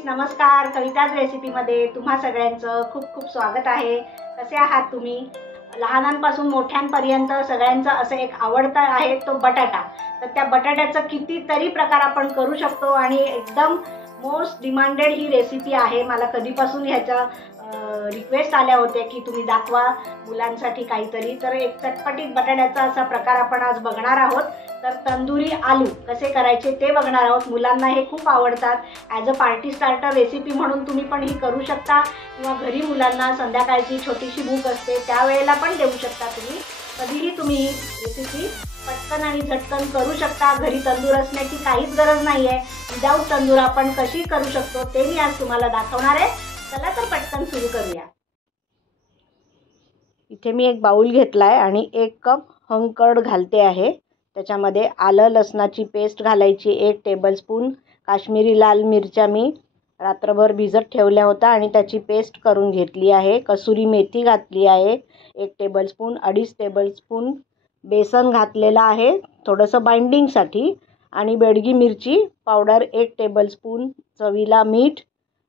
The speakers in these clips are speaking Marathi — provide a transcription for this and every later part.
फ्रेंड्स, नमस्कार. कविताज रेसिपीमध्ये तुम्हा सगळ्यांचं खूप खूप स्वागत आहे. कसे आहात तुम्ही? लहानांपासून मोठ्यांपर्यंत सगळ्यांचं असं एक आवडता आहे तो बटाटा. तर त्या बटाट्याचं कितीतरी प्रकार आपण करू शकतो आणि एकदम मोस्ट डिमांडेड ही रेसिपी आहे. मला कधीपासून ह्याच्या रिक्वेस्ट आल्या होत्या की तुम्ही दाखवा मुलांसाठी काहीतरी. तर एक चटपटीत बटाट्याचा असा प्रकार आपण आज बघणार आहोत. तर तंदुरी आलू कसे करायचे ते बघणार आहोत. मुलांना हे खूप आवडतात. As a party starter recipe म्हणून तुम्ही पण ही करू शकता किंवा घरी मुलांना संध्याकाळची छोटीशी भूक असते त्यावेळेला पण देऊ शकता तुम्ही. कधीही तुम्ही ही रेसिपी पटकन आणि झटकन करू शकता. घरी तंदूर असण्याची काहीच गरज नाही आहे. विदाऊट तंदूर आपण कशी करू शकतो ते मी आज तुम्हाला दाखवणार आहे. चला तर पटकन सुरू करूया. इथे मी एक बाउल घेतलाय आणि 1 कप हंकर्ड घालते आहे. त्याच्यामध्ये आलं लसणाची पेस्ट घालायची, 1 टेबलस्पून काश्मीरी लाल मिरच्या मी रात्रभर भिजत ठेवल्या होत्या आणि त्याची पेस्ट करून घेतली आहे. कसुरी मेथी घातली आहे 1 टेबलस्पून, 2.5 टेबलस्पून बेसन घातलेलं आहे थोडंसं बाइंडिंगसाठी, आणि बेडगी मिरची पावडर 1 टेबलस्पून, चवीला मीठ,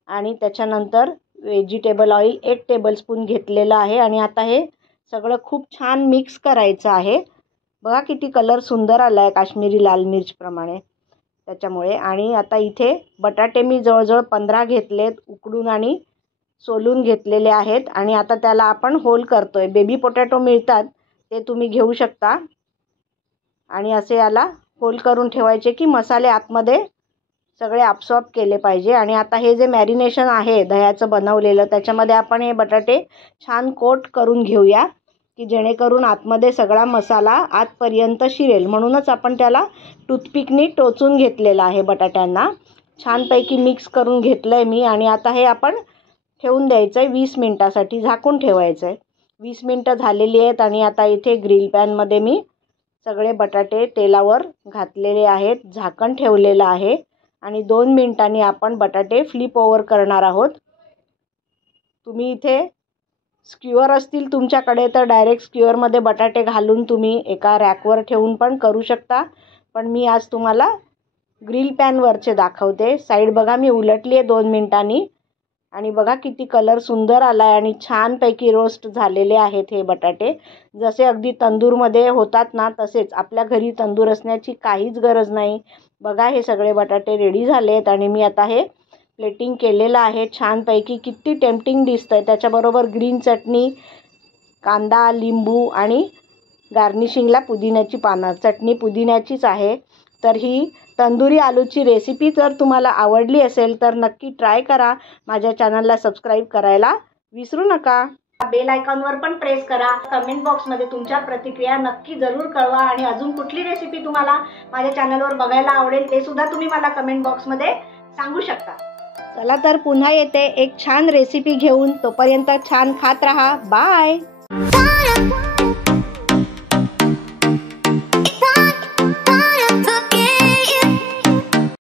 आणि त्याच्यानंतर व्हेजिटेबल ऑइल 1 टेबलस्पून घेतलेलं आहे. आणि आता हे सगळं खूप छान मिक्स करायचं आहे. बघा किती कलर सुंदर आला आहे काश्मीरी लाल मिरचप्रमाणे त्याच्यामुळे. आणि आता इथे बटाटे मी जवळजवळ 15 घेतलेत, उकडून आणि सोलून घेतलेले आहेत. आणि आता त्याला आपण होल करतोय. बेबी पोटॅटो मिळतात ते तुम्ही घेऊ शकता. आणि असे याला होल करून ठेवायचे की मसाले आतमध्ये सगळे ॲब्सॉर्ब केले पाहिजे. आणि आता हे जे मॅरिनेशन आहे दह्याचं बनवलेलं त्याच्यामध्ये आपण हे बटाटे छान कोट करून घेऊया की जेणेकरून आतमध्ये सगळा मसाला आतपर्यंत शिरेल. म्हणूनच आपण त्याला टूथपिकनी टोचून घेतलेला आहे. बटाट्यांना छानपैकी मिक्स करून घेतलं आहे मी. आणि आता हे आपण ठेवून द्यायचं आहे 20 मिनटासाठी, झाकून ठेवायचं आहे. 20 मिनटं झालेली आहेत. आणि आता इथे ग्रिल पॅनमध्ये मी सगळे बटाटे तेलावर घातलेले आहेत, झाकण ठेवलेलं आहे. आणि 2 मिनिटांनी आपण बटाटे फ्लिप ओव्हर करणार आहोत. तुम्ही इथे स्क्यूअर असतील तुमच्याकडे तर डायरेक्ट स्क्यूअरमध्ये बटाटे घालून तुम्ही एका रॅकवर ठेवून पण करू शकता. पण मी आज तुम्हाला ग्रिल पॅनवरचे दाखवते. साईड बघा मी उलटली आहे 2 मिनिटांनी आणि बघा किती कलर सुंदर आला आहे आणि छानपैकी रोस्ट झालेले आहेत हे बटाटे. जसे अगदी तंदूरमध्ये होतात ना तसेच आपल्या घरी तंदूर असण्याची काहीच गरज नाही. बघा हे सगळे बटाटे रेडी झाले आहेत आणि मी आता हे प्लेटिंग केलेलं आहे छानपैकी. किती टेम्पटिंग दिसतं आहे. त्याच्याबरोबर ग्रीन चटणी, कांदा, लिंबू आणि गार्निशिंगला पुदिन्याची पानं. चटणी पुदिन्याचीच आहे. तर ही तंदुरी आलूची रेसिपी जर तुम्हाला आवडली असेल तर नक्की ट्राय करा. माझ्या चॅनलला सबस्क्राईब करायला विसरू नका. बेल आयकॉनवर पण प्रेस करा. कमेंट बॉक्समध्ये तुमच्या प्रतिक्रिया नक्की जरूर कळवा. आणि अजून कुठली रेसिपी तुम्हाला माझ्या चॅनलवर बघायला आवडेल ते सुद्धा तुम्ही मला कमेंट बॉक्समध्ये सांगू शकता. चला तर पुन्हा येते एक छान रेसिपी घेऊन. तोपर्यंत छान खात राहा. बाय.